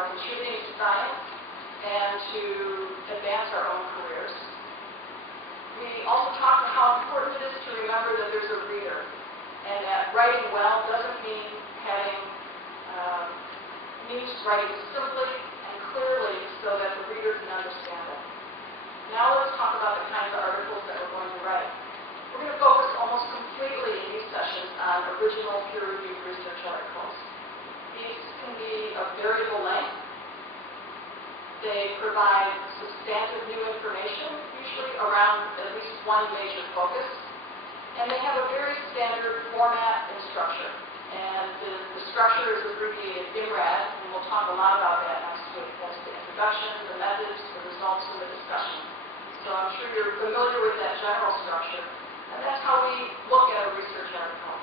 are contributing to science and to advance our own careers. We also talked about how important it is to remember that there's a reader, and that writing well doesn't mean means writing simply and clearly so that the reader can understand it. Now let's talk about the kinds of articles that we're going to write. We're going to focus almost completely in these sessions on original peer-reviewed research articles. These can be of variable length. They provide substantive new information, usually around at least one major focus, and they have a very standard format and structure. And the structure is abbreviated IMRAD, and we'll talk a lot about that next week. That's the introduction, the methods, the results, and the discussion. So I'm sure you're familiar with that general structure. And that's how we look at a research article.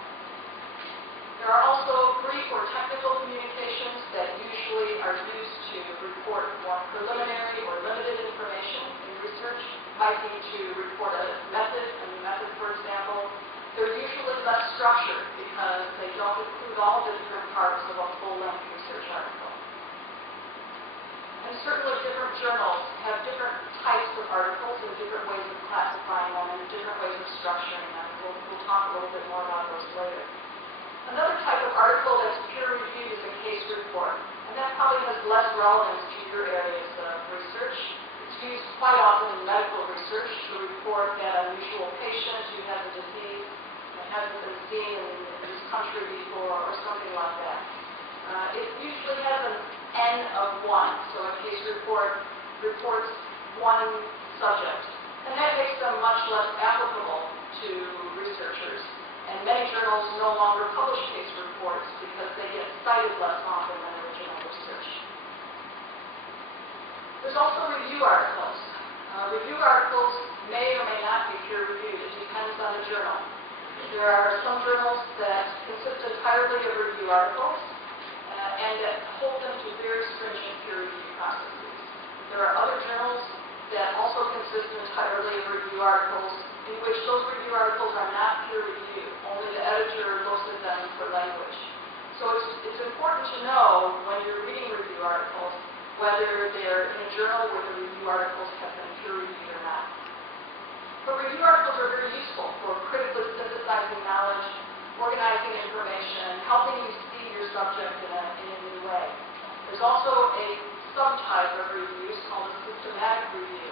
There are also brief or technical communications that usually are used to report more preliminary or limited information in research. Might be to report a method, a new method, for example. They're usually less structured because they don't include all the different parts of a full-length research article. And certainly different journals have different types of articles and different ways of classifying them and different ways of structuring them. We'll talk a little bit more about those later. Another type of article that's peer-reviewed is a case report, and that probably has less relevance to your areas of research. It's used quite often in medical research to report that unusual patient who has a disease that hasn't been seen in this country before or something like that. It usually has an N of 1, so a case report reports one subject, and that makes them much less applicable to researchers. And many journals no longer publish case reports because they get cited less often than original research. There's also review articles. Review articles may or may not be peer-reviewed. It depends on the journal. There are some journals that consist entirely of review articles and that hold them to very stringent peer review processes. There are other journals that also consist entirely of review articles in which those review articles are not peer-reviewed. Only the editor looks at them for language. So it's important to know when you're reading review articles whether they're in a journal where the review articles have been peer-reviewed or not. But review articles are very useful for critically synthesizing knowledge, organizing information, helping you see your subject in a new way. There's also a subtype of reviews called a systematic review.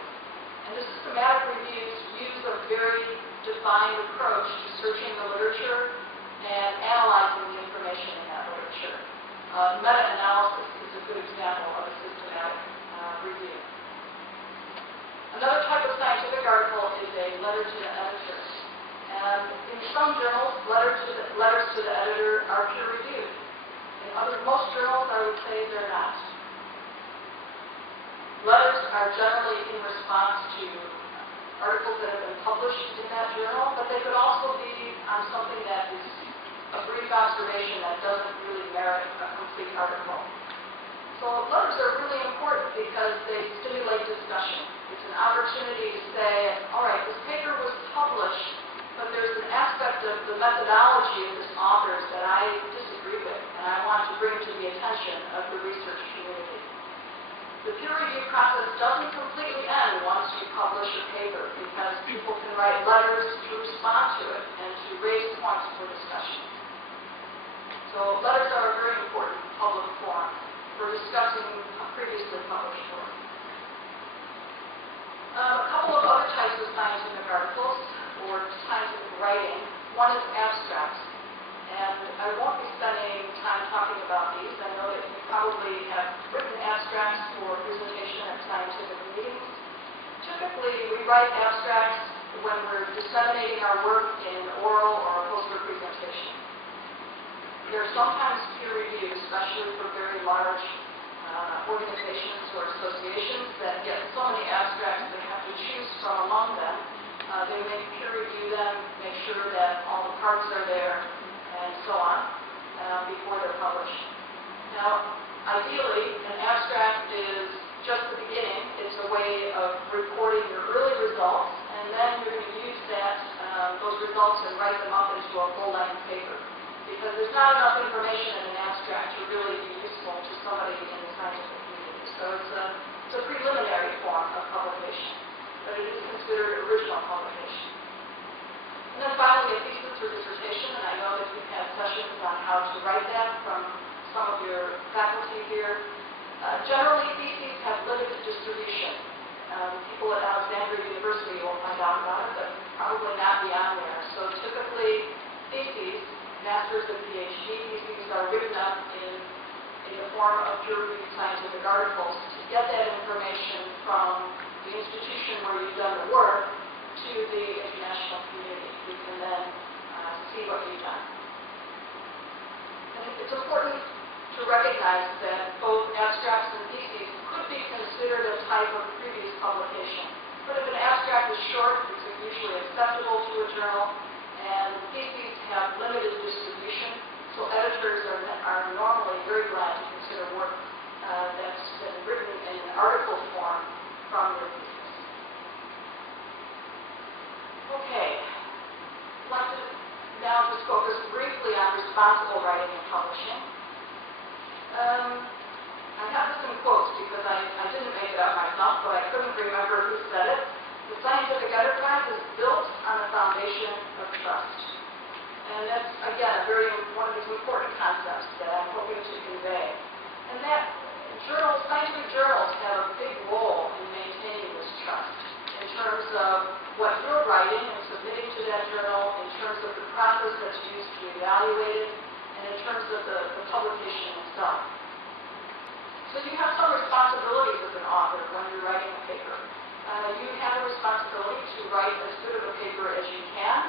And the systematic reviews use a very defined approach to searching the literature and analyzing the information in that literature. Meta-analysis is a good example of a systematic review. Another type of scientific article is a letter to the editor. And in some journals, letters to the editor are peer-reviewed. In most journals, I would say they're not. Letters are generally in response to articles that have been published in that journal, but they could also be on something that is a brief observation that doesn't really merit a complete article. So letters are really important because they stimulate discussion. It's an opportunity to say, all right, this paper was published, but there's an aspect of the methodology of this author's that I disagree with, and I want to bring to the attention of the research community. The peer review process doesn't completely end once you publish a paper because people can write letters to respond to it and to raise points for discussion. So letters are a very important public forum for discussing a previously published work. A couple of other types of scientific articles or scientific writing. One is abstracts. And I won't be spending time talking about these. I know that you probably have written abstracts for presentation at scientific meetings. Typically, we write abstracts when we're disseminating our work in oral or a poster presentation. They're sometimes peer-reviewed, especially for very large organizations or associations that get so many abstracts they have to choose from among them. They may peer-review them, make sure that all the parts are there, and so on, before they're published. Now, ideally, an abstract is just the beginning. It's a way of reporting your early results, and then you're going to use those results and write them up into a full-length paper. Because there's not enough information in an abstract to really be useful to somebody in the scientific original publication. And then finally, a thesis or dissertation, and I know that you've had sessions on how to write that from some of your faculty here. Generally, theses have limited distribution. People at Alexandria University won't find out about it, but probably not beyond there. So typically, theses, master's and PhD theses, are written up in the form of peer-reviewed scientific articles to get that information from the institution where you've done the work to the international community, who can then see what you've done. And it's important to recognize that both abstracts and theses could be considered a type of previous publication. But if an abstract is short, it's usually acceptable to a journal, and theses have limited distribution, so editors are normally very glad to consider work that's been written in an article form from your thesis. Okay, I'd like to now just focus briefly on responsible writing and publishing. I have this in quotes because I didn't make it up myself, but I couldn't remember who said it. The scientific enterprise is built on a foundation of trust. And that's, again, one of these important concepts that I'm hoping to convey. And that scientific journals have a big role in maintaining this trust in terms of what you're writing and submitting to that journal, in terms of the process that's used to evaluate it, and in terms of the publication itself. So you have some responsibilities as an author when you're writing a paper. You have a responsibility to write as good of a paper as you can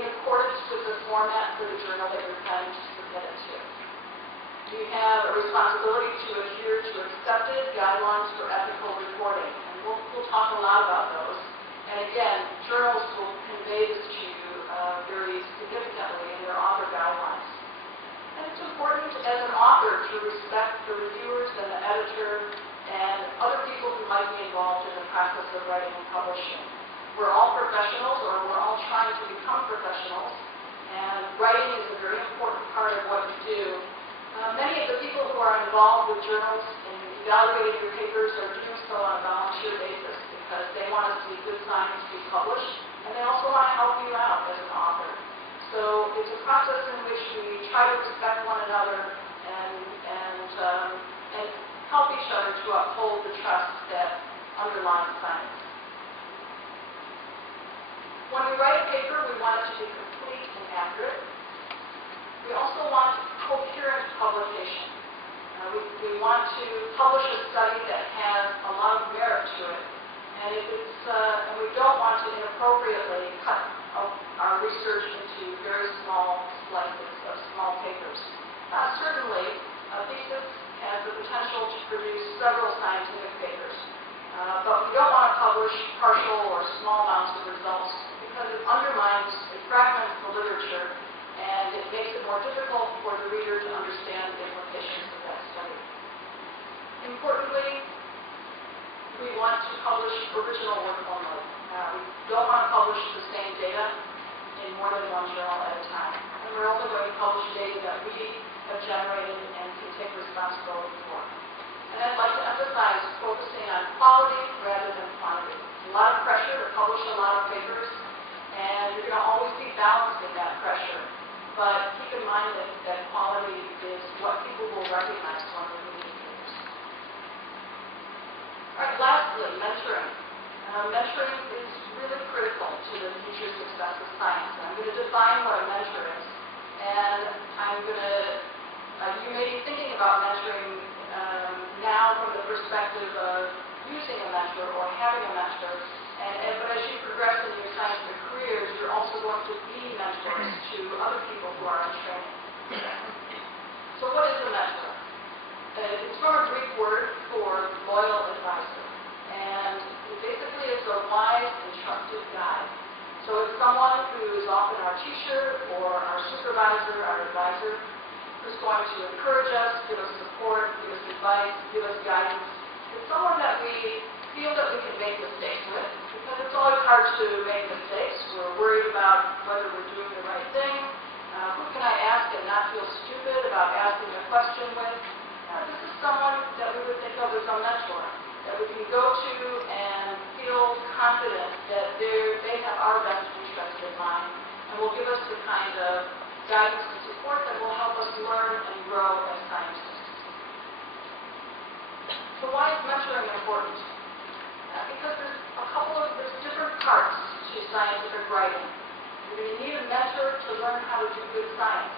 in accordance with the format for the journal that you're planning to submit it to. You have a responsibility to adhere to accepted guidelines for ethical reporting, and we'll talk a lot about those. And again, journals will convey this to you very significantly in their author guidelines. And it's important as an author to respect the reviewers and the editor and other people who might be involved in the process of writing and publishing. We're all professionals, or we're all trying to become professionals, and writing is a very important part of what you do. Many of the people who are involved with journals and evaluating your papers are doing so on a volunteer basis because they want to see good science be published, and they also want to help you out as an author. So it's a process in which we try to respect one another and help each other to uphold the trust that underlies science. When we write a paper, we want it to be complete and accurate. We also want coherent publication. We want to publish a study that has a lot of merit to it, and and we don't want to inappropriately cut our research into very small slices of small papers. Certainly, a thesis has the potential to produce several scientific papers, but we don't want to publish partial or small amounts of results because it undermines, it fragments the literature, and it makes it more difficult for the reader to understand the implications of that study. Importantly, we want to publish original work only. We don't want to publish the same data in more than one journal at a time. And we're only going to publish data that we have generated and can take responsibility for. And I'd like to emphasize focusing on quality rather than quantity. A lot of pressure to publish a lot of papers, and you're going to always be balancing that pressure. But keep in mind that quality is what people will recognize when they're reading papers. All right, lastly, mentoring. Mentoring is really critical to the future success of science. And I'm going to define what a mentor is. And you may be thinking about mentoring now from the perspective of using a mentor or having a mentor. But as you progress in your scientific careers, you're also going to be mentors to other people who are in training. So what is a mentor? It's from a Greek word for loyal advisor. And it basically is a wise and trusted guide. So it's someone who is often our teacher or our supervisor, our advisor, who's going to encourage us, give us support, give us advice, give us guidance. It's someone that we feel that we can make mistakes with, because it's always hard to make mistakes. We're worried about whether we're doing the right thing. Who can I ask and not feel stupid about asking a question with? This is someone that we would think of as a mentor, that we can go to and feel feel confident that they have our best interest in mind and will give us the kind of guidance and support that will help us learn and grow as scientists. So why is mentoring important? Because there's different parts to scientific writing. You're going to need a mentor to learn how to do good science.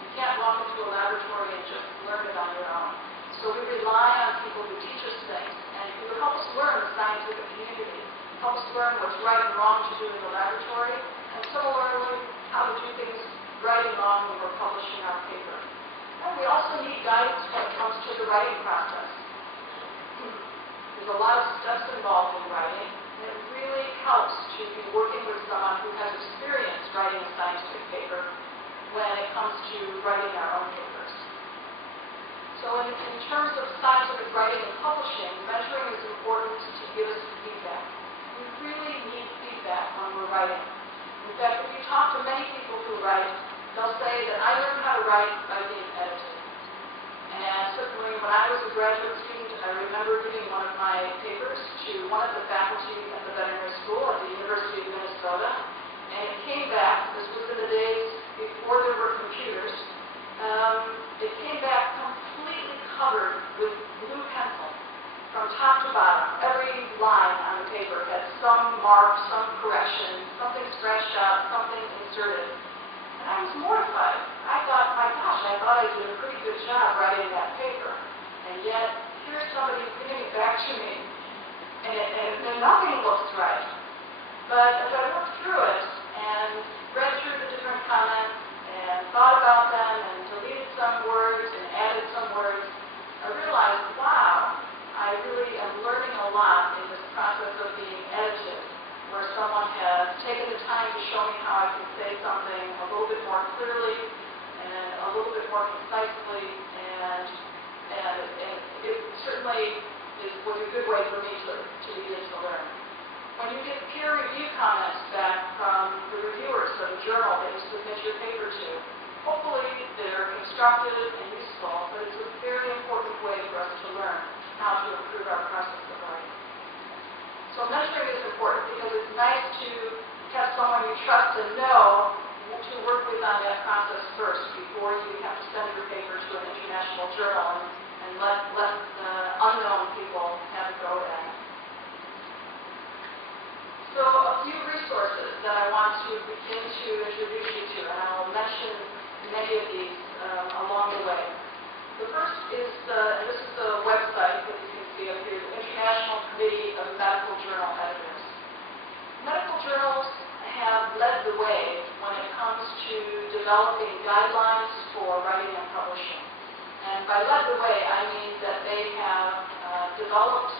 You can't walk into a laboratory and just learn it on your own. So we rely on people who teach us things and who help us learn the scientific community, help us learn what's right and wrong to do in the laboratory, and similarly, how to do things right and wrong when we're publishing our paper. And we also need guidance when it comes to the writing process. There's a lot of steps involved in writing, and it really helps to be working with someone who has experience writing a scientific paper when it comes to writing our own papers. So in terms of scientific writing and publishing, mentoring is important to give us feedback. We really need feedback when we're writing. In fact, if you talk to many people who write, they'll say that I learned how to write by being edited. And certainly when I was a graduate student, I remember giving one of my papers to one of the faculty at the veterinary school at the University of Minnesota, and it came back, this was in the days before there were computers, it came back completely covered with blue pencil from top to bottom. Every line on the paper had some mark, some correction, something scratched out, something inserted. And I was mortified. I thought, my gosh, I thought I did a pretty good job writing that paper. And yet, here's somebody giving it back to me, and nothing looks right. But as I worked through it and read through the different comments and thought about them and deleted some words and added some words, I realized, wow, I really am learning a lot in this process of being edited, where someone has taken the time to show me how I can say something a little bit more clearly and a little bit more concisely, and it certainly was a good way for me to begin to learn. When you get peer review comments back from the reviewers of the journal that you submit your paper to, hopefully they're constructive and useful, but it's a very important way for us to learn how to improve our process of writing. So mentoring is important because it's nice to have someone you trust and know to work with on that process first before you have to send your paper to an international journal and let unknown people have a go at it. So a few resources that I want to begin to introduce you to, and I will mention many of these along the way. The first is, and this is the website that you can see up here, the International Committee of Medical Journal Editors. Medical journals have led the way when it comes to developing guidelines for writing and publishing. And by led the way, I mean that they have developed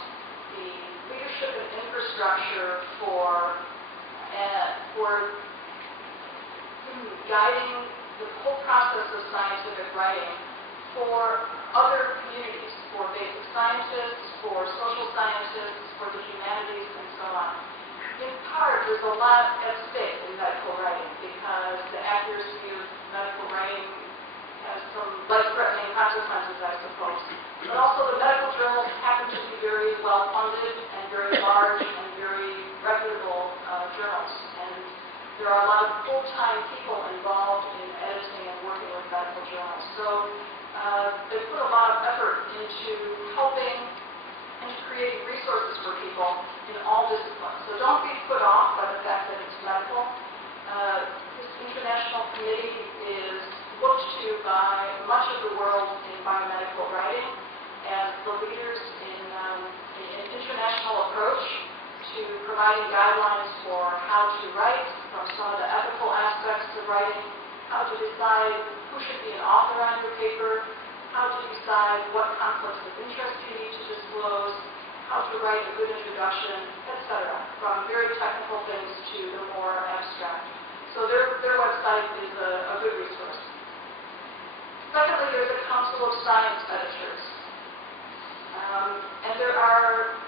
the leadership and infrastructure for guiding the whole process of scientific writing for other communities, for basic scientists, for social scientists, for the humanities, and so on. In part, there's a lot at stake in medical writing because the accuracy of medical writing has some life-threatening consequences, I suppose. But also the medical journals happen to be very well-funded and very large and very reputable journals. And there are a lot of full-time people involved in editing and working with medical journals. So they put a lot of effort into helping and creating resources for people in all disciplines. So don't be put off by the fact that it's medical. This international committee is looked to by much of the world in biomedical writing as the leaders in an international approach to providing guidelines for how to write, from some of the ethical aspects of writing, how to decide who should be an author on your paper, how to decide what conflicts of interest you need to disclose, how to write a good introduction, etc., from very technical things to the more abstract. So their website is a good resource. Secondly, there's a Council of Science Editors. And there are